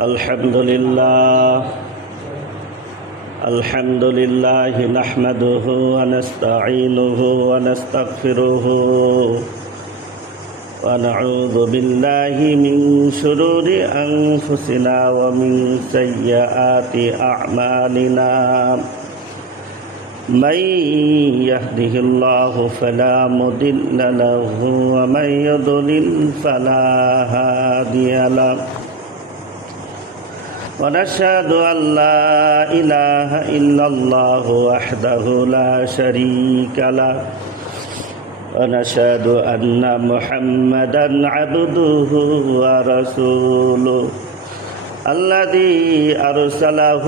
الحمد لله نحمده ونستعينه ونستغفره ونعوذ بالله من شرور أنفسنا ومن سيئات أعمالنا من يهده الله فلا مضل له ومن يضلل فلا هادي له ونشهد أن لا إله إلا الله وحده لا شريك له ونشهد أن محمدا عبده ورسوله الذي أرسله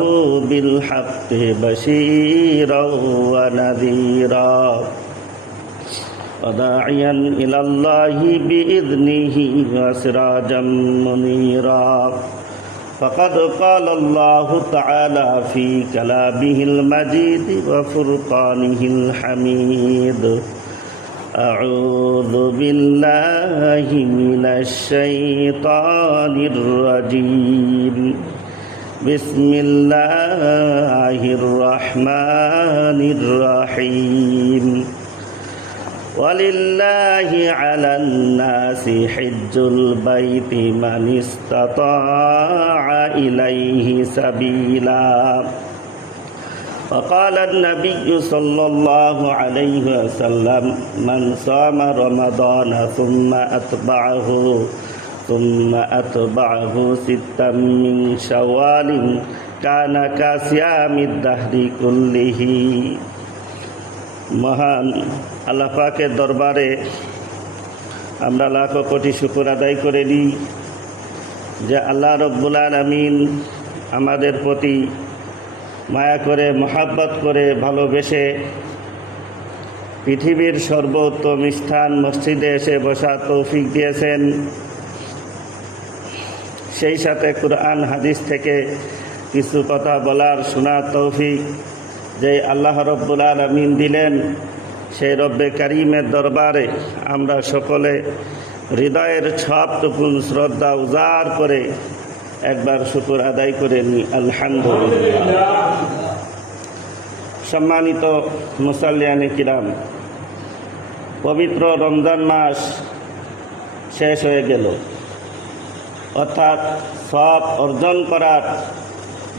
بالحق بشيرا ونذيرا وداعيا إلى الله بإذنه وسراجا منيرا فقد قال الله تعالى في كلامه المجيد وفرقانه الحميد أعوذ بالله من الشيطان الرجيم بسم الله الرحمن الرحيم ولله على الناس حج البيت من استطاع إليه سبيلا وقال النبي صلى الله عليه وسلم من صام رمضان ثم أتبعه ستا من شوال كان كصيام الدهر كله মহান আল্লাহ পাকের দরবারে আমরা লাখো কোটি শুকর আদায় করে নিই যে আল্লাহ রব্বুল আলামিন আমাদের প্রতি মায়া করে মহাব্বত করে ভালোবেসে পৃথিবীর সর্বোত্তম স্থান মসজিদে এসে বসার তৌফিক দিয়েছেন। সেই সাথে কুরআন হাদিস থেকে কিছু কথা বলার শোনার তৌফিক যে আল্লাহ রব্বুল আলামিন দিলেন, সেই রব্বে কারীমের দরবারে আমরা সকলে হৃদয়ের সবটুকু শ্রদ্ধা উজাড় করে একবার শুকর আদায় করে নিই আলহামদুলিল্লাহ। সম্মানিত মুসাল্লিয়ানে কিরাম, পবিত্র রমজান মাস শেষ হয়ে গেল, অর্থাৎ সব অর্জন করার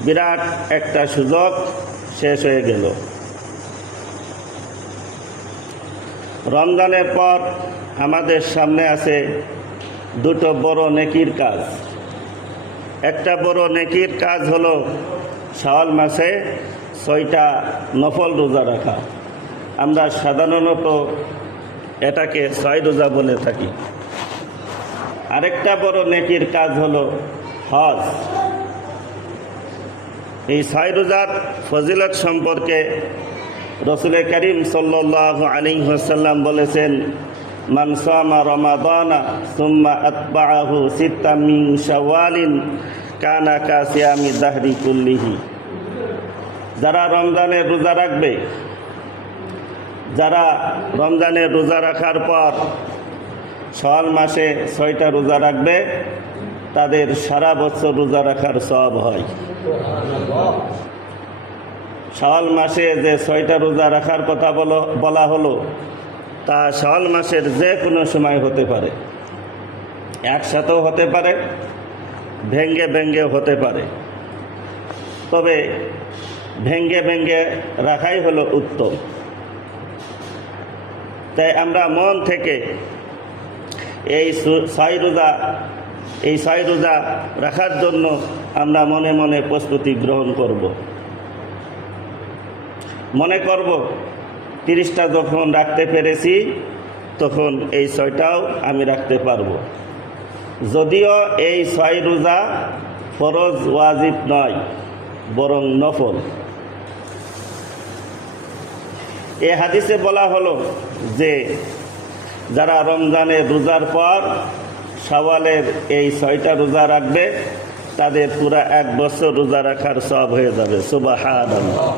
বিরাট একটা সুযোগ শেষ হয়ে গেল। রমজানের পর আমাদের সামনে আছে দুটো বড় নেকির কাজ। একটা বড় নেকির কাজ হলো শাওয়াল মাসে 6টা নফল রোজা রাখা। আমরা সাধারণত এটাকে 6 রোজা বলে থাকি। আরেকটা বড় নেকির কাজ হলো হজ। এই 6 রোজার ফজিলত সম্পর্কে রাসূল করিম সাল্লাল্লাহু আলাইহি ওয়াসাল্লাম বলেছেন, মান সামা রমাদানা সুম্মা আতবাআহু সিত্তাম মিন শাওয়ালিন কানা কাসিয়ামি দাহরি কুল্লিহি। যারা রমজানের রোজা রাখবে, যারা রমজানের রোজা রাখার পর শাওয়াল মাসে 6টা রোজা রাখবে, তাদের সারা বছর রোজা রাখার সওয়াব হয়। শাওয়াল মাসে যে 6টা রোজা রাখার কথা বলা হলো, তা শাওয়াল মাসের যে কোনো সময় হতে পারে, একসাথেও হতে পারে, ভেঙ্গে ভেঙ্গে হতে পারে। তবে ভেঙ্গে ভেঙ্গে রাখাই হলো উত্তম। তাই আমরা মন থেকে এই 6 রোজা রাখার জন্য আমরা মনে মনে প্রস্তুতি গ্রহণ করব। মনে করব 30টা যখন রাখতে পেরেছি, তখন এই 6টাও আমি রাখতে পারব। যদিও এই 6 রোজা ফরজ ওয়াজিব নয়, বরং নফল। এই হাদিসে বলা হলো যে যারা রমজানের রোজার পর শাওয়ালের এই 6টা রোজা রাখবে, তাদের পুরা 1 বছর রোজা রাখার সওয়াব হয়ে যাবে। সুবহানাল্লাহ।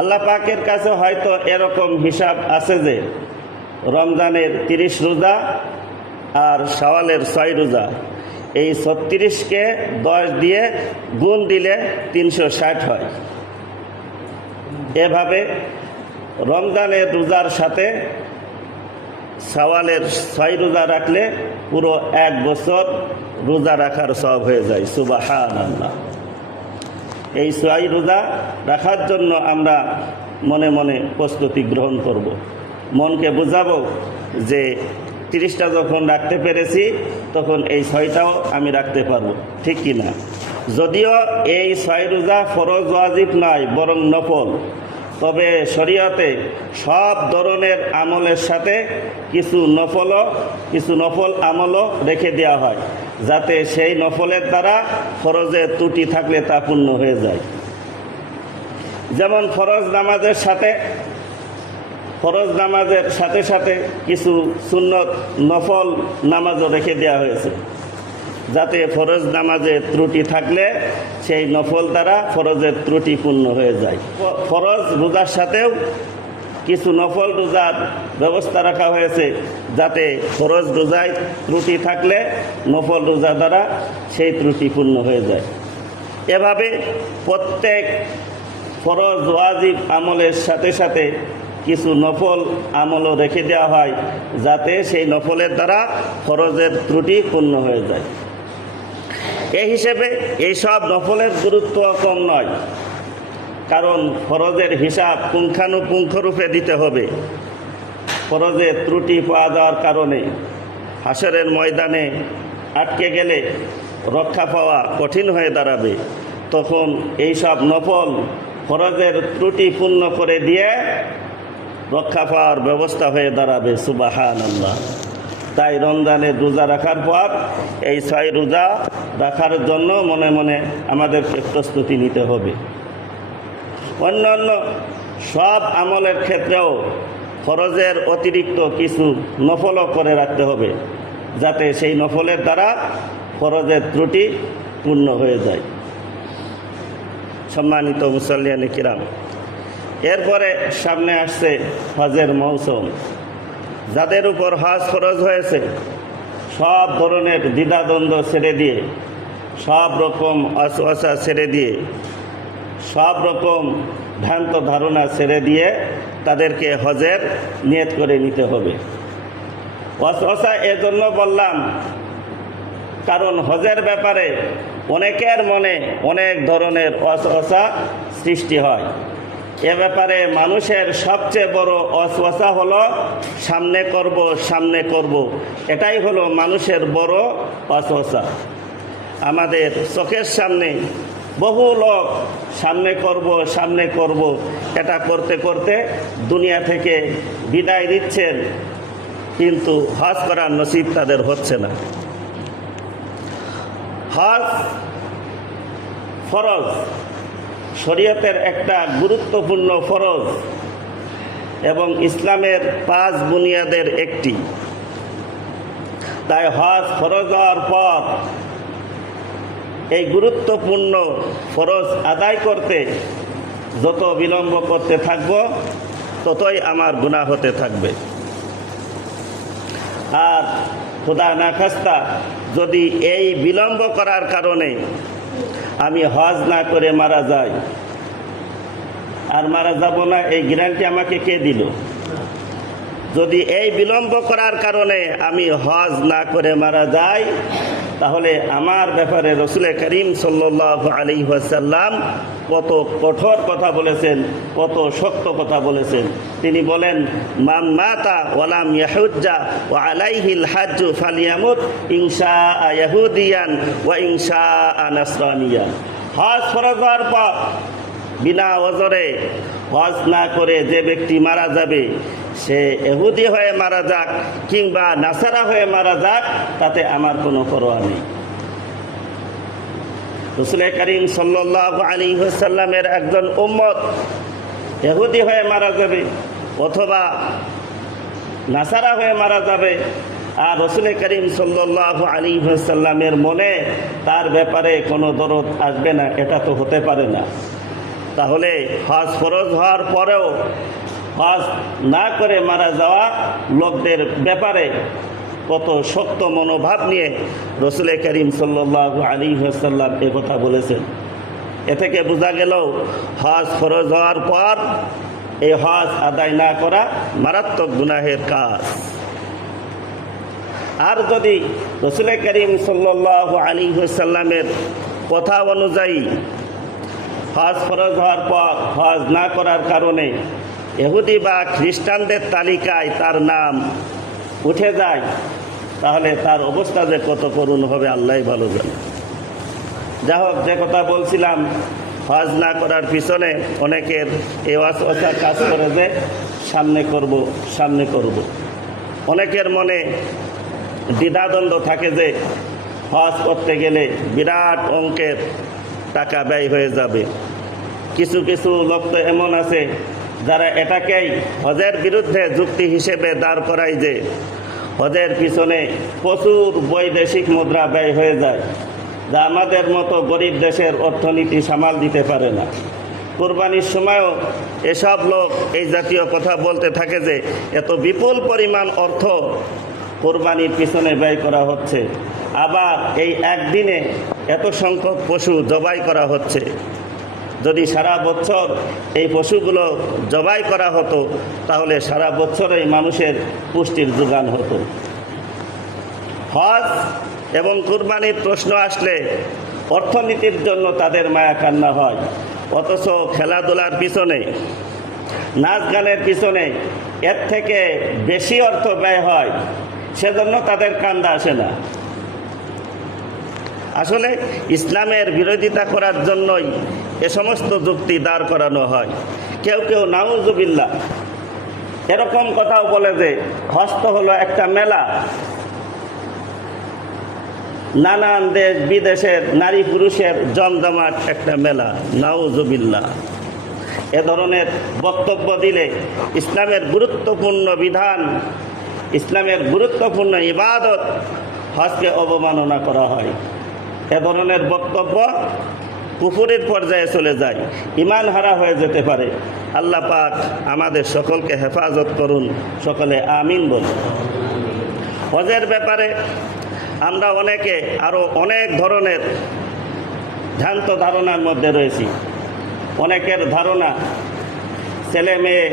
আল্লাহ পাকের কাছে হয়তো এরকম হিসাব আছে যে রমজানের 30 রোজা আর শাওয়ালের 6 রোজা এই 36কে 10 দিয়ে গুণ দিলে 360 হয়। এভাবে রমজানের রোজার সাথে শাওয়ালের 6 রোজা রাখলে পুরো 1 বছর রোজা রাখার সওয়াব হয়ে যায়। সুবহানাল্লাহ। এই 6 রোজা রাখার জন্য আমরা মনে মনে প্রস্তুতি গ্রহণ করব। মনকে বুঝাবো যে 30টা যখন রাখতে পেরেছি তখন এই 6টাও আমি রাখতে পারবো, ঠিক কি না? যদিও এই 6 রোজা ফরজ ওয়াজিব নয়, বরং নফল, তবে শরীয়তে সব ধরনের আমলের সাথে কিছু নফল আমলও রেখে দেওয়া হয়, যাতে সেই নফলের দ্বারা ফরজের ত্রুটি থাকলে তা পূর্ণ হয়ে যায়। যেমন ফরজ নামাজের সাথে সাথে কিছু সুন্নত নফল নামাজও রেখে দেওয়া হয়েছে, যাতে ফরজ নামাজের ত্রুটি থাকলে সেই নফল দ্বারা ফরজের ত্রুটি পূর্ণ হয়ে যায়। ফরজ রোজার সাথেও কিছু নফল রোজার ব্যবস্থা রাখা হয়েছে, যাতে ফরজ রোজায় ত্রুটি থাকলে নফল রোজা দ্বারা সেই ত্রুটি পূর্ণ হয়ে যায়। এভাবে প্রত্যেক ফরজ ওয়াজিব আমলের সাথে সাথে কিছু নফল আমলও রেখে দেওয়া হয়, যাতে সেই নফলের দ্বারা ফরজের ত্রুটি পূর্ণ হয়ে যায়। এই হিসেবে এই সব নফলের গুরুত্ব কম নয়, কারণ ফরজের হিসাব পুঙ্খানুপুঙ্খরূপে দিতে হবে। ফরজের ত্রুটি পাওয়া যাওয়ার কারণে হাসরের ময়দানে আটকে গেলে রক্ষা পাওয়া কঠিন হয়ে দাঁড়াবে। তখন এই সব নফল ফরজের ত্রুটি পূর্ণ করে দিয়ে রক্ষা পাওয়ার ব্যবস্থা হয়ে দাঁড়াবে। সুবহানাল্লাহ। তাই রমজানের রোজা রাখার পর এই 6 রোজা রাখার জন্য মনে মনে আমাদেরকে প্রস্তুতি নিতে হবে। অন্যান্য সব আমলের ক্ষেত্রেও ফরজের অতিরিক্ত কিছু নফলও করে রাখতে হবে, যাতে সেই নফলের দ্বারা ফরজের ত্রুটি পূর্ণ হয়ে যায়। সম্মানিত মুসল্লিয়ানে কিরাম, এরপরে সামনে আসছে হজের মৌসুম। যাদের উপর হজ ফরজ হয়েছে, সব ধরনের দ্বিধাদ্বন্দ্ব ছেড়ে দিয়ে, সব রকম অসওয়াসা ছেড়ে দিয়ে, সব রকম ভ্রান্ত ধারণা ছেড়ে দিয়ে তাদেরকে হজের নিয়ত করে নিতে হবে। অসওয়াসা এজন্য বললাম, কারণ হজের ব্যাপারে অনেকের মনে অনেক ধরনের অসওয়াসা সৃষ্টি হয়। এ ব্যাপারে মানুষের সবচেয়ে বড় অসওয়াসা হলো সামনে করব। এটাই হলো মানুষের বড় অসওয়াসা। আমাদের চোখের সামনে বহু লোক সামনে করব এটা করতে করতে দুনিয়া থেকে বিদায় নিচ্ছেন, কিন্তু হজ করার নসিব তাদের হচ্ছে না। হজ ফরজ, শরীয়তের একটা গুরুত্বপূর্ণ ফরজ এবং ইসলামের 5 বুনিয়াদের একটি। তাই হজ ফরজ হওয়ার পর এই গুরুত্বপূর্ণ ফরজ আদায় করতে যত বিলম্ব করতে থাকব, ততই আমার গুনাহ হতে থাকবে। আর খোদা না খাস্তা যদি এই বিলম্ব করার কারণে আমি হজ না করে মারা যাই, আর মারা যাব না এই গ্যারান্টি আমাকে কে দিল? যদি এই বিলম্ব করার কারণে আমি হজ না করে মারা যাই, তাহলে আমার ব্যাপারে রাসূল করিম সাল্লাল্লাহু আলাইহি ওয়াসাল্লাম কত কঠোর কথা বলেছেন, কত শক্ত কথা বলেছেন। তিনি বলেন, মান মাতা ওয়ালাম ইয়াহুজ্জা ওয়া আলাইহিল হাজ্জু ফালিয়ামুত ইনশাআ ইয়াহুদিয়ান ওয়া ইনশাআ নাসরানিয়ান। হজ ফরজ হওয়ার পর বিনা ওজরে হজ না করে যে ব্যক্তি মারা যাবে, সে ইহুদি হয়ে মারা যাক কিংবা নাসারা হয়ে মারা যাক, তাতে আমার কোনো পরোয়া নেই। রাসূল করিম সাল্লাল্লাহু আলাইহি ওয়াসাল্লামের একজন উম্মত ইহুদি হয়ে মারা যাবে অথবা নাসারা হয়ে মারা যাবে, আর রাসূল করিম সাল্লাল্লাহু আলাইহি ওয়াসাল্লামের মনে তার ব্যাপারে কোনো দরদ আসবে না, এটা তো হতে পারে না। তাহলে হজ ফরজ হওয়ার পরেও হজ না করে মারা যাওয়া লোকদের ব্যাপারে কত শক্ত মনোভাব নিয়ে রসুল করিম সাল্লাল্লাহু আলাইহি ওয়াসাল্লাম এ কথা বলেছেন। এ থেকে বোঝা গেল হজ ফরজ হওয়ার পর এই হজ আদায় না করা মারাত্মক গুনাহের কাজ। আর যদি রসুল করিম সাল্লাল্লাহু আলাইহি ওয়াসাল্লামের কথা অনুযায়ী হজ ফরজ হওয়ার পর হজ না করার কারণে ইহুদি বা খ্রিস্টানদের তালিকায় তার নাম উঠে যায়, তাহলে তার অবস্থা যে কত করুণ হবে আল্লাহই ভালো জানে। যা হোক, যে কথা বলছিলাম, হজ না করার পিছনে অনেকের এই ওয়াসওয়াসা কাজ করে যে সামনে করব। অনেকের মনে দ্বিধাদ্বন্দ্ব থাকে যে হজ করতে গেলে বিরাট অঙ্কের টাকা ব্যয় হয়ে যাবে। কিছু কিছু লোক তো এমন আছে যারা এটাকেই হজের বিরুদ্ধে যুক্তি হিসেবে দাঁড় করায় যে হজের পিছনে প্রচুর বৈদেশিক মুদ্রা ব্যয় হয়ে যায়, যা আমাদের মতো গরিব দেশের অর্থনীতি সামাল দিতে পারে না। কোরবানির সময়ও এসব লোক এই জাতীয় কথা বলতে থাকে যে এত বিপুল পরিমাণ অর্থ কোরবানির পিছনে ব্যয় করা হচ্ছে, আবার এই একদিনে এত সংখ্যক পশু জবাই করা হচ্ছে। যদি সারা বছর এই পশুগুলো জবাই করা হতো তাহলে সারা বছরই মানুষের পুষ্টির যোগান হতো। হজ এবং কুরবানির প্রশ্ন আসলে অর্থনীতির জন্য তাদের মায়া কান্না হয়, অথচ খেলাধুলার পিছনে, নাচ গানের পিছনে এর থেকে বেশি অর্থ ব্যয় হয়, সেজন্য তাদের কান্দা আসে না। আসলে ইসলামের বিরোধিতা করার জন্যই এ সমস্ত যুক্তি দাঁড় করানো হয়। কেউ কেউ নাউজুবিল্লাহ এরকম কথাও বলে যে হজ তো হলো একটা মেলা, নানান দেশ বিদেশের নারী পুরুষের জমজমাট একটা মেলা। নাউজুবিল্লাহ এ ধরনের বক্তব্য দিলে ইসলামের গুরুত্বপূর্ণ বিধান, ইসলামের গুরুত্বপূর্ণ ইবাদত হজকে অবমাননা করা হয়। এ ধরনের বক্তব্য কুফরের পর্যায়ে চলে যায়, ঈমান হারা হয়ে যেতে পারে। আল্লাহ পাক আমাদের সকলকে হেফাজত করুন, সকলে আমিন বলুন। হজের ব্যাপারে আমরা অনেকে আরও অনেক ধরনের ভ্রান্ত ধারণার মধ্যে রয়েছি। অনেকের ধারণা ছেলে মেয়ে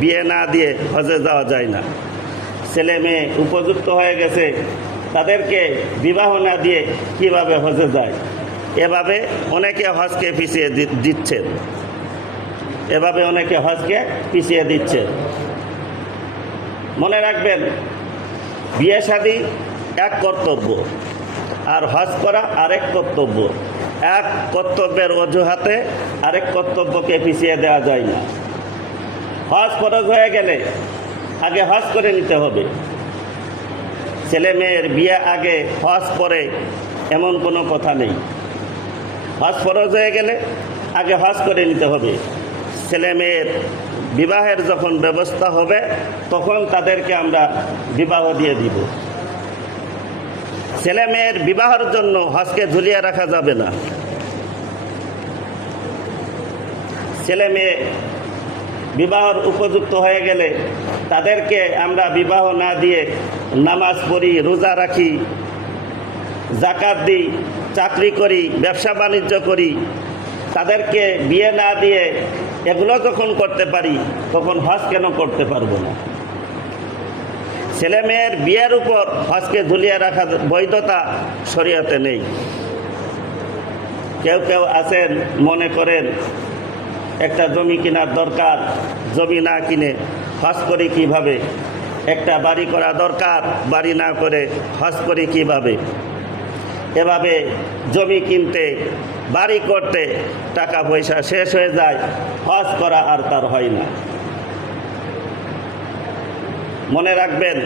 বিয়ে না দিয়ে হজে যাওয়া যায় না, ছেলে মেয়ে উপযুক্ত হয়ে গেছে তাদেরকে বিবাহ না দিয়ে কিভাবে হজে যায়। এভাবে অনেকে হজকে পিছিয়ে দিচ্ছেন, মনে রাখবেন, বিয়ে শাদী এক কর্তব্য আর হজ করা আরেক কর্তব্য। এক কর্তব্যের অজুহাতে আরেক কর্তব্যকে পিছিয়ে দেওয়া যায় না। হজ ফরজ হয়ে গেলে আগে হজ করে নিতে হবে। ছেলে মেয়ের বিয়ে আগে হজ পরে এমন কোনো কথা নেই। হজ ফরজ হয়ে গেলে আগে হজ করে নিতে হবে। ছেলে মেয়ের বিবাহের যখন ব্যবস্থা হবে তখন তাদেরকে আমরা বিবাহ দিয়ে দিব। ছেলে মেয়ের বিবাহের জন্য হজকে ঝুলিয়ে রাখা যাবে না। ছেলে মেয়ে বিবাহের উপযুক্ত হয়ে গেলে তাদেরকে আমরা বিবাহ না দিয়ে নামাজ পড়ি, রোজা রাখি, যাকাত দিই, চাকরি করি, ব্যবসা বাণিজ্য করি, তাদেরকে বিয়ে না দিয়ে এগুলো যখন করতে পারি তখন হজ কেন করতে পারবো না? ছেলে মেয়ের বিয়ের উপর হজকে ঝুলিয়ে রাখার বৈধতা শরীয়তে নেই। কেউ কেউ আছেন মনে করেন একটা জমি কেনার দরকার, জমি না কিনে হজ করি কিভাবে? একটা বাড়ি করা দরকার, বাড়ি না করে হজ করি কিভাবে? এভাবে জমি কিনতে, বাড়ি করতে টাকা পয়সা শেষ হয়ে যায়, হজ করা আর তার হয় না। মনে রাখবেন,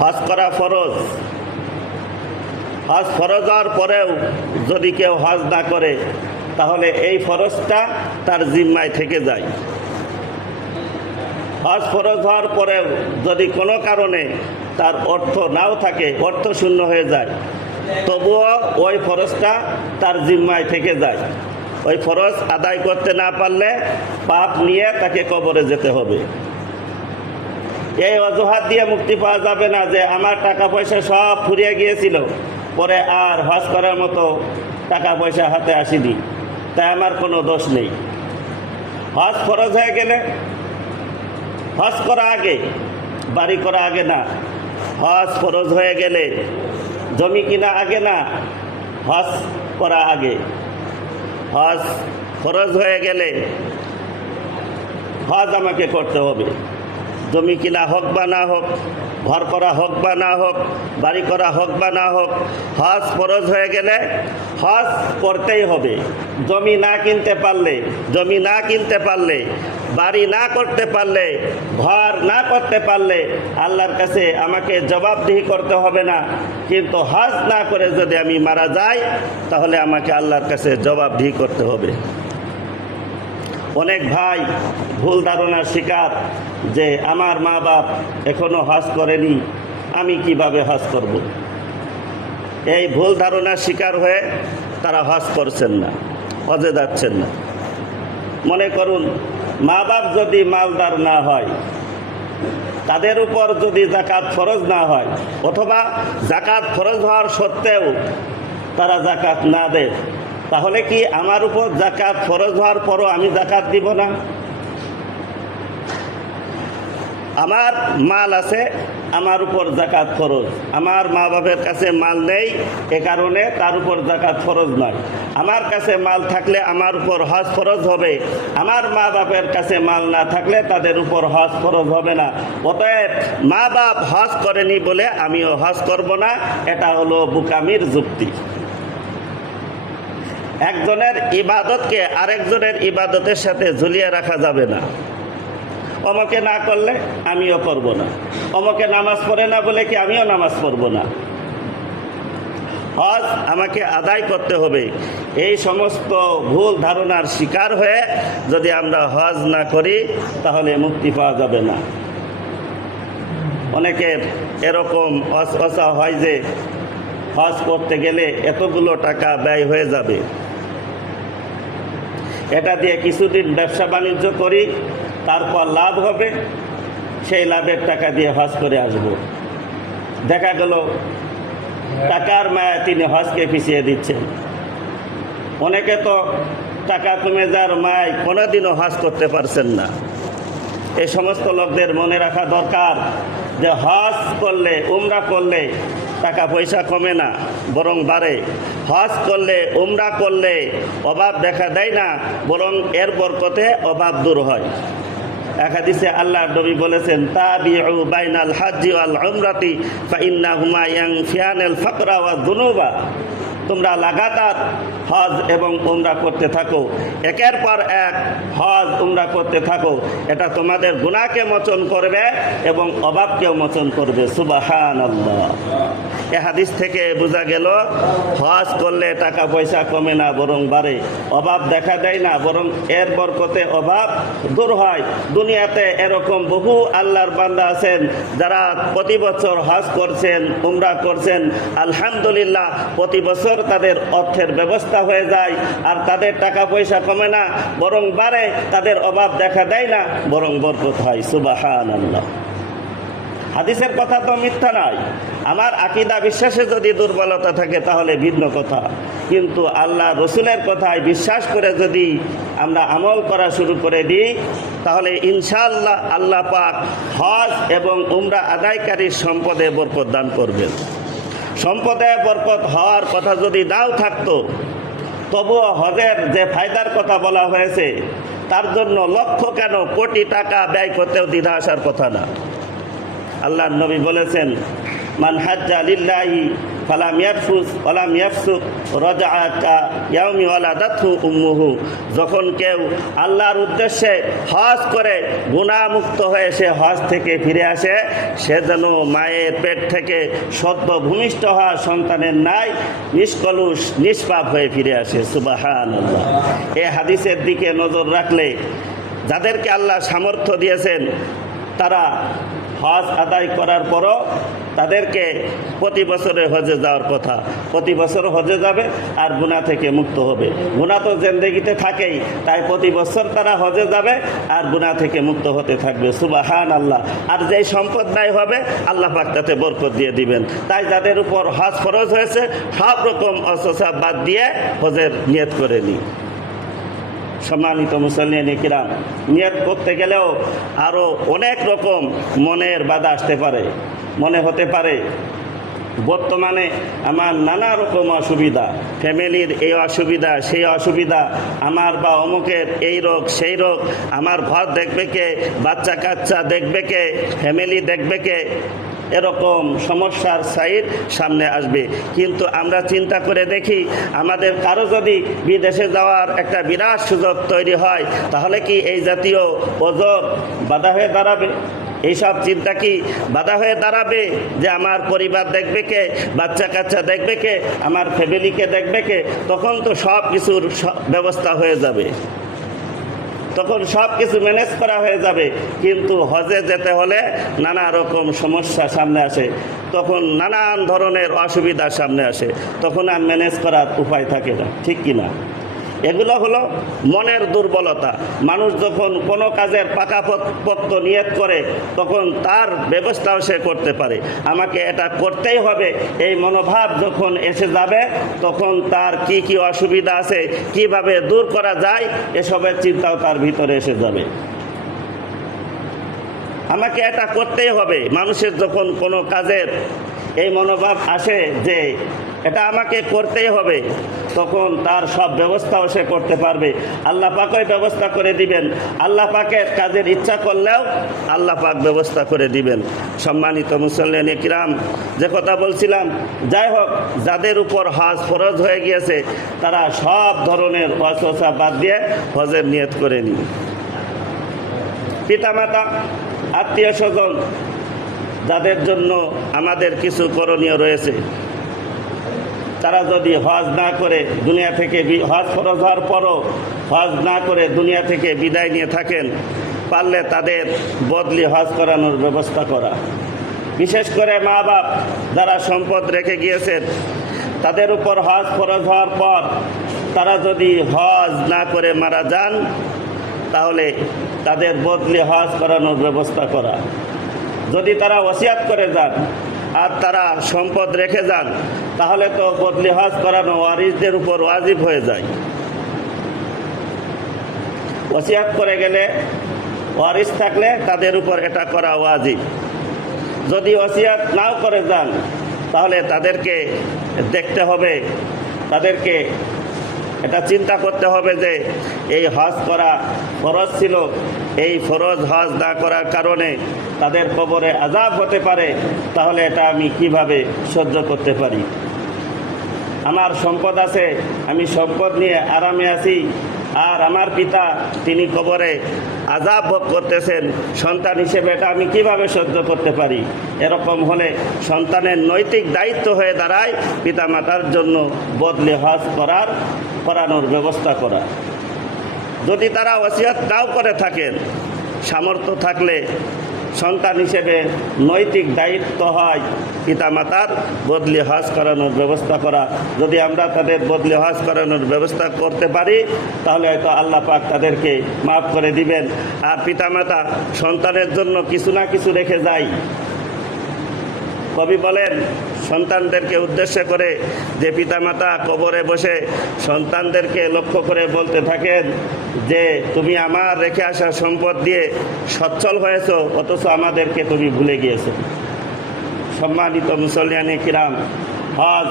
হজ করা ফরজ। হজ ফরজ হওয়ার পরেও যদি কেউ হজ না করে তাহলে এই ফরজটা তার জিম্মায় থেকে যায়। হজ ফরজ হওয়ার পরেও যদি কোনো কারণে তার অর্থ নাও থাকে, অর্থ শূন্য হয়ে যায়, তবুও ওই ফরজটা তার জিম্মায় থেকে যায়। ওই ফরজ আদায় করতে না পারলে পাপ নিয়ে তাকে কবরে যেতে হবে। এই অজুহাত দিয়ে মুক্তি পাওয়া যাবে না যে আমার টাকা পয়সা সব ফুরিয়ে গিয়েছিল, পরে আর হজ করার মতো টাকা পয়সা হাতে আসেনি, তাই আমার কোনো দোষ নেই। হজ ফরজ হয়ে গেলে হজ করা আগে, বাড়ি করা আগে না। হজ ফরজ হয়ে গেলে জমি কিনা আগে না, হজ করা আগে। হজ ফরজ হয়ে গেলে হজ আমাকে করতে হবে। জমি কিনা হোক বা না হোক, ঘর করা হোক বা না হোক, বাড়ি করা হোক বা না হোক, হজ ফরজ হয়ে গেলে হজ করতেই হবে। জমি না কিনতে পারলে, বাড়ি না করতে পারলে, ঘর না করতে পারলে আল্লাহর কাছে আমাকে জবাবদিহি করতে হবে না। কিন্তু হজ না করে যদি আমি মারা যাই, তাহলে আমাকে আল্লাহর কাছে জবাবদিহি করতে হবে। অনেক ভাই ভুল ধারণার শিকার যে আমার মা বাপ এখনো হজ করেনি, আমি কিভাবে হজ করব। এই ভুল ধারণার শিকার হয়ে তারা হজ করছেন না, হজে যাচ্ছেন না। মনে করুন, মা বাপ যদি মালদার না হয়, তাদের উপর যদি যাকাত ফরজ না হয়, অথবা যাকাত ফরজ হওয়ার সত্ত্বেও তারা যাকাত না দেয়, তাহলে কি আমার উপর যাকাত ফরজ হওয়ার পরও আমি যাকাত দিব না? আমার মাল আছে, আমার উপর যাকাত ফরজ। আমার মা বাপের কাছে মাল নেই, এ কারণে তার উপর যাকাত ফরজ নয়। আমার কাছে মাল থাকলে আমার উপর হজ ফরজ হবে। আমার মা বাপের কাছে মাল না থাকলে তাদের উপর হজ ফরজ হবে না। অতএব মা বাপ হজ করেনি বলে আমিও হজ করব না, এটা হলো বোকামির যুক্তি। একজনের ইবাদতকে আরেকজনের ইবাদতের সাথে ঝুলিয়ে রাখা যাবে না। অমকে না করলে আমিও করব না, অমকে নামাজ পড়ে না বলে কি আমিও নামাজ পড়ব না। হজ আমাকে আদায় করতে হবে। এই সমস্ত ভুল ধারণার শিকার হয়ে যদি আমরা হজ না করি, তাহলে মুক্তি পাওয়া যাবে না। অনেকের এরকম অসা হয় যে হজ করতে গেলে এতগুলো টাকা ব্যয় হয়ে যাবে, এটা দিয়ে কিছুদিন ব্যবসা বাণিজ্য করি, তারপর লাভ হবে, সেই লাভের টাকা দিয়ে হজ করে আসব। দেখা গেল টাকার মায়া তিনি হজকে পিছিয়ে দিচ্ছেন। অনেকে তো টাকা কমে যাওয়ার মায় কোনোদিনও হজ করতে পারছেন না। এই সমস্ত লোকদের মনে রাখা দরকার যে হজ করলে, উমরা করলে টাকা পয়সা কমে না, বরং বাড়ে। হজ করলে, উমরা করলে অভাব দেখা দেয় না, বরং এর বরকতে অভাব দূর হয়। এক হাদিসে আল্লাহর নবী বলেছেন, তাবিউ বাইনাল হাজ্জি ওয়াল উমরাতি ফাইন্নাহুমা ইয়ানফিয়ানাল ফাকরা ওয়াজ যুনুবা। তোমরা লাগাতার হজ এবং উমরা করতে থাকো, একের পর এক হজ উমরা করতে থাকো। এটা তোমাদের গুনাহকে মোচন করবে এবং অভাবকেও মোচন করবে। সুবহানাল্লাহ। এ হাদিস থেকে বোঝা গেল হজ করলে টাকা পয়সা কমে না, বরং বাড়ে। অভাব দেখা দেয় না, বরং এর বরকতে অভাব দূর হয়। দুনিয়াতে এরকম বহু আল্লাহর বান্দা আছেন যারা প্রতি বছর হজ করছেন, উমরা করছেন, আলহামদুলিল্লাহ প্রতি বছর তাদের অর্থের ব্যবস্থা হয়ে যায়, আর তাদের টাকা পয়সা কমে না, বরং বাড়ে। তাদের অভাব দেখা দেয় না, বরং বরকত হয়। সুবহানাল্লাহ। হাদিসের কথা তো মিথ্যা নয়। আমার আকীদা বিশ্বাসে যদি দুর্বলতা থাকে তাহলে ভিন্ন কথা, কিন্তু আল্লাহ রসুলের কথায় বিশ্বাস করে যদি আমরা আমল করা শুরু করে দিই, তাহলে ইনশাআল্লাহ আল্লাহ পাক হজ এবং উমরা আদায়কারীর সম্পদে বরকত দান করবেন। সম্পদে বরকত হওয়ার কথা যদি নাও থাকতো, তবুও হজের যে ফায়দার কথা বলা হয়েছে, তার জন্য লক্ষ কেন কোটি টাকা ব্যয় করতেও দ্বিধা আসার কথা না। আল্লাহর নবী বলেছেন, মান হাজ্জা লিল্লাহি ফালাম ইয়ারফুস ওয়ালাম ইয়াফসুক রাজাআ কা ইয়াউমি ওয়ালাদাতহু উম্মুহু। যখন কেউ আল্লাহর উদ্দেশ্যে হজ করে গুনাহমুক্ত হয়ে সে হজ থেকে ফিরে আসে, সে যেন মায়ের পেট থেকে সদ্য ভূমিষ্ঠ হওয়া সন্তানের ন্যায় নিষ্কলুষ নিষ্পাপ হয়ে ফিরে আসে। সুবহানাল্লাহ। এই হাদিসের দিকে নজর রাখলে যাদেরকে আল্লাহ সামর্থ্য দিয়েছেন, তারা হজ আদায় করার পরও তাদেরকে প্রতি বছরে হজে যাওয়ার কথা, প্রতি বছর হজে যাবে আর গুনাহ থেকে মুক্ত হবে। গুনাহ তো জিন্দেগিতে থাকেই, তাই প্রতি বছর তারা হজে যাবে আর গুনাহ থেকে মুক্ত হতে থাকবে। সুবহানাল্লাহ। আর যেই সম্পদ ব্যয় হবে আল্লাহ পাক তাতে বরকত দিয়ে দিবেন। তাই যাদের উপর হজ ফরজ হয়েছে সব রকম অসসা বাদ দিয়ে হজের নিয়ত করে নিই। সম্মানিত মুসল্লিয়ানে কিরাম, নিয়ত করতে গেলেও আরও অনেক রকম মনের বাধা আসতে পারে। মনে হতে পারে বর্তমানে আমার নানা রকম অসুবিধা, ফ্যামিলির এই অসুবিধা সেই অসুবিধা, আমার বা অমুকের এই রোগ সেই রোগ, আমার ঘর দেখবে কে, বাচ্চা কাচ্চা দেখবে কে, ফ্যামিলি দেখবে কে, এরকম সমস্যার সাইড সামনে আসবে। কিন্তু আমরা চিন্তা করে দেখি, আমাদের কারো যদি বিদেশে যাওয়ার একটা বিরাট সুযোগ তৈরি হয়, তাহলে কি এই জাতীয় ওজর বাধা হয়ে দাঁড়াবে? এইসব চিন্তা কি বাধা হয়ে দাঁড়াবে যে আমার পরিবার দেখবে কে, বাচ্চা কাচ্চা দেখবে কে, আমার ফ্যামিলিকে দেখবে কে? তখন তো সব কিছুর ব্যবস্থা হয়ে যাবে, তখন সব কিছু ম্যানেজ করা হয়ে যাবে। কিন্তু হজে যেতে হলে নানা রকম সমস্যা সামনে আসে, তখন নানান ধরনের অসুবিধা সামনে আসে, তখন আর ম্যানেজ করার উপায় থাকে না, ঠিক কিনা? এগুলো হলো মনের দুর্বলতা। মানুষ যখন কোনো কাজের পাকাপোক্ত নিয়ত করে তখন তার ব্যবস্থাও সে করতে পারে। আমাকে এটা করতেই হবে, এই মনোভাব যখন এসে যাবে তখন তার কি কি অসুবিধা আছে, কিভাবে দূর করা যায়, এসবের চিন্তাও তার ভিতরে এসে যাবে। আমাকে এটা করতেই হবে, মানুষের যখন কোনো কাজের এই মনোভাব আসে যে এটা আমাকে করতেই হবে, তখন তার সব ব্যবস্থাও সে করতে পারবে। আল্লাহ পাকই ব্যবস্থা করে দিবেন। আল্লাহ পাকের কাজের ইচ্ছা করলেও আল্লাহ পাক ব্যবস্থা করে দিবেন। সম্মানিত মুসল্লিয়ানে কিরাম, যে কথা বলছিলাম, যাই হোক, যাদের উপর হজ ফরজ হয়ে গিয়েছে তারা সব ধরনের ওয়াসওয়াসা বাদ দিয়ে হজের নিয়ত করে নিন। পিতামাতা, আত্মীয় স্বজন, যাদের জন্য আমাদের কিছু করণীয় রয়েছে, তারা যদি হজ না করে দুনিয়া থেকে, হজ ফরজ হওয়ার পরও হজ না করে দুনিয়া থেকে বিদায় নিয়ে থাকেন, পারলে তাদের বদলি হজ করানোর ব্যবস্থা করা। বিশেষ করে মা বাপ যারা সম্পদ রেখে গিয়েছেন, তাদের উপর হজ ফরজ হওয়ার পর তারা যদি হজ না করে মারা যান, তাহলে তাদের বদলি হজ করানোর ব্যবস্থা করা। যদি তারা ওসিয়াত করে যান আর তারা সম্পদ রেখে যান, তাহলে তো বদলি হজ করানো ওয়ারিসদের উপর ওয়াজিব হয়ে যায়। ওসিয়াত করে গেলে, ওয়ারিস থাকলে তাদের উপর এটা করা ওয়াজিব। যদি ওসিয়াত নাও করে যান, তাহলে তাদেরকে দেখতে হবে, তাদেরকে এটা চিন্তা করতে হবে যে এই হজ করা ফরজ ছিল, এই ফরজ হজ না করার কারণে তাদের কবরে আযাব হতে পারে, তাহলে এটা আমি কিভাবে সহ্য করতে পারি? আমার সম্পদ আছে, আমি সম্পদ নিয়ে আরামে আছি, আর আমার পিতা তিনি কবরে আযাব ভোগ করতেছেন, সন্তান হিসেবে এটা আমি কিভাবে সহ্য করতে পারি? এরকম হলে সন্তানের নৈতিক দায়িত্ব হয়ে দাঁড়ায় পিতামাতার জন্য বদলে হজ করানোর ব্যবস্থা করা। যদি তারা ওসিয়ত নাও করে থাকেন, সামর্থ্য থাকলে সন্তান হিসেবে নৈতিক দায়িত্ব হয় পিতামাতার বদলি হজ করানোর ব্যবস্থা করা। যদি আমরা তাদের বদলি হজ করানোর ব্যবস্থা করতে পারি, তাহলে হয়তো আল্লাহ পাক তাদেরকে মাফ করে দিবেন। আর পিতামাতা সন্তানের জন্য কিছু না কিছু রেখে যায়। কবি বলেন সন্তানদেরকে উদ্দেশ্য করে যে পিতামাতা কবরে বসে সন্তানদেরকে লক্ষ্য করে বলতে থাকেন যে তুমি আমার রেখে আসা সম্পদ দিয়ে সচ্ছল হয়েছো, অথচ আমাদেরকে তুমি ভুলে গিয়েছো। সম্মানিত মুসল্লিয়ানে কিরাম, হজ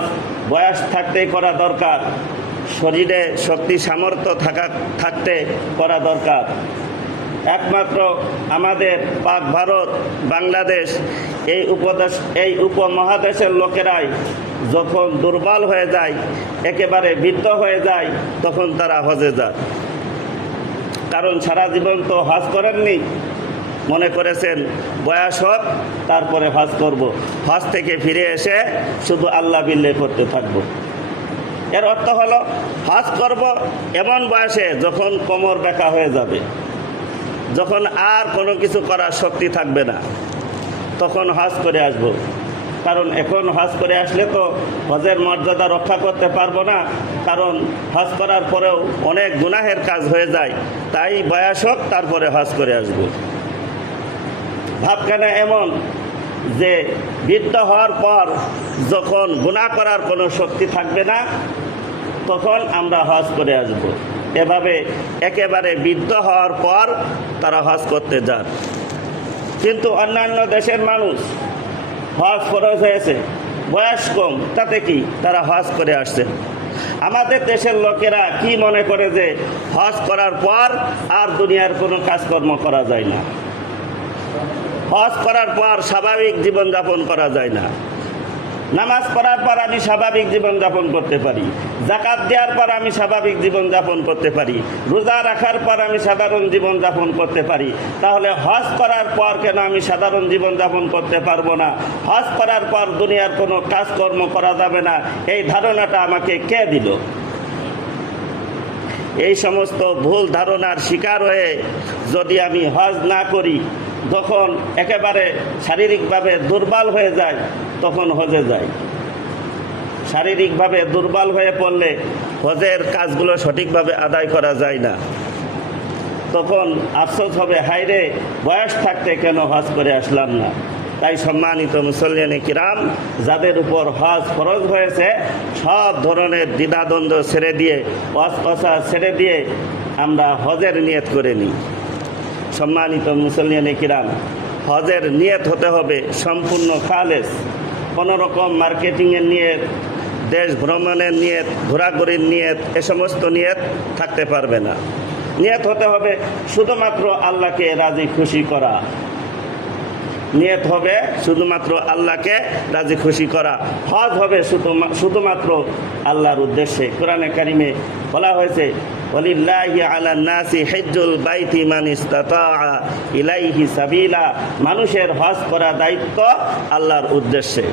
বয়স থাকতেই করা দরকার, শরীরে শক্তি সামর্থ্য থাকতে করা দরকার। একমাত্র আমাদের পাক ভারত বাংলাদেশ এই উপমহাদেশের লোকেরাই যখন দুর্বল হয়ে যায়, একেবারে বৃদ্ধ হয়ে যায়, তখন তারা হজে যায়। কারণ সারা জীবন তো হজ করেননি, মনে করেছেন বয়স হোক তারপরে হজ করব, হজ থেকে ফিরে এসে শুধু আল্লাহ বিল্লাহ করতে থাকব। এর অর্থ হলো হজ করব এমন বয়সে যখন কোমর ব্যথা হয়ে যাবে, যখন আর কোনো কিছু করার শক্তি থাকবে না, তখন হজ করে আসব। কারণ এখন হজ করে আসলে তো হজের মর্যাদা রক্ষা করতে পারবো না, কারণ হজ করার পরেও অনেক গুনাহের কাজ হয়ে যায়। তাই বয়স হোক তারপরে হজ করে আসবো। ভাবখানা এমন যে বৃদ্ধ হওয়ার পর যখন গুনাহ করার কোনো শক্তি থাকবে না, তখন আমরা হজ করে আসব। এভাবে একেবারে বৃদ্ধ হওয়ার পর তারা হজ করতে যান। কিন্তু অন্যান্য দেশের মানুষ হজ ফরজ হয়েছে, বয়স কম, তাতে কি তারা হজ করে আসছে। আমাদের দেশের লোকেরা কি মনে করে যে হজ করার পর আর দুনিয়ার কোনো কাজকর্ম করা যায় না, হজ করার পর স্বাভাবিক জীবনযাপন করা যায় না। নামাজ পড়ার পর আমি স্বাভাবিক জীবনযাপন করতে পারি, যাকাত দেওয়ার পর আমি স্বাভাবিক জীবনযাপন করতে পারি, রোজা রাখার পর আমি সাধারণ জীবনযাপন করতে পারি। তাহলে হজ করার পর কেন আমি সাধারণ জীবনযাপন করতে পারবো না? হজ করার পর দুনিয়ার কোনো কাজকর্ম করা যাবে না, এই ধারণাটা আমাকে কে দিল? এই সমস্ত ভুল ধারণার শিকার হয়ে যদি আমি হজ না করি, যখন একেবারে শারীরিকভাবে দুর্বল হয়ে যায় তখন হজে যাই। শারীরিকভাবে দুর্বল হয়ে পড়লে হজের কাজগুলো সঠিকভাবে আদায় করা যায় না। তখন আফসোস হবে, হায়রে বয়স থাকতে কেন হজ করে আসলাম না। তাই সম্মানিত মুসল্লিয়ানে কিরাম, যাদের উপর হজ ফরজ হয়েছে সব ধরনের দ্বিধাদ্বন্দ্ব ছেড়ে দিয়ে, ওয়াসওয়াসা ছেড়ে দিয়ে আমরা হজের নিয়ত করে নিই। সম্মানিত মুসল্লিয়ানে কিরাম, হজের নিয়ত হতে হবে সম্পূর্ণ খালেস। কোনো রকম মার্কেটিংয়ের নিয়ত, দেশ ভ্রমণের নিয়ত, ঘোরাঘুরির নিয়ত, এ সমস্ত নিয়ত থাকতে পারবে না। নিয়ত হতে হবে শুধুমাত্র আল্লাহকে রাজি খুশি করা। নিয়ত হবে শুধুমাত্র আল্লাহকে রাজি খুশি করা। হজ হবে শুধুমাত্র আল্লাহর উদ্দেশ্যে। কোরআনে কারিমে বলা হয়েছে, ওয়ালিল্লাহি আলান নাসি হিজ্জুল বাইতি মান ইসতাতাআ ইলাইহি সাবিলা। মানুষের হজ করা দায়িত্ব আল্লাহর উদ্দেশ্যে।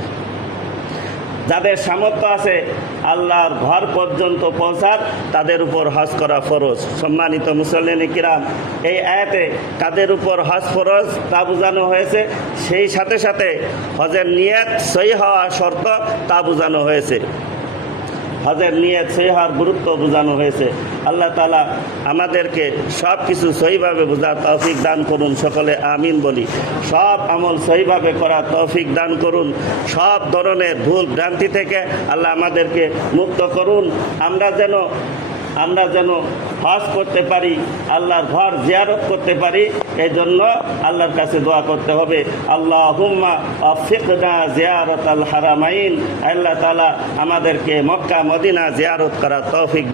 যাদের সামর্থ্য আছে আল্লাহর ঘর পর্যন্ত পৌঁছার, তাদের উপর হজ করা ফরজ। সম্মানিত মুসল্লিয়ানে কিরাম, এই আয়াতে কাদের উপর হজ ফরজ তা বোঝানো হয়েছে, সেই সাথে সাথে হজের নিয়ত সহি হওয়া শর্ত তা বোঝানো হয়েছে। হজের নিয়ত সহি হওয়ার গুরুত্ব বোঝানো হয়েছে। আল্লাহ তাআলা আমাদেরকে সব কিছু সহিভাবে বোঝার তৌফিক দান করুন। সকলে আমিন বলি। সব আমল সহিভাবে করার তৌফিক দান করুন। সব ধরনের ভুল ভ্রান্তি থেকে আল্লাহ আমাদেরকে মুক্ত করুন। আমরা যেন হজ করতে পারি, আল্লাহর ঘর জিয়ারত করতে পারি। এই জন্য আল্লাহর কাছে দোয়া করতে হবে, আল্লাহুম্মা আফিকনা জিয়ারাতাল হারামাইন। আল্লাহ তাআলা আমাদেরকে মক্কা মদিনা জিয়ারত করার তৌফিক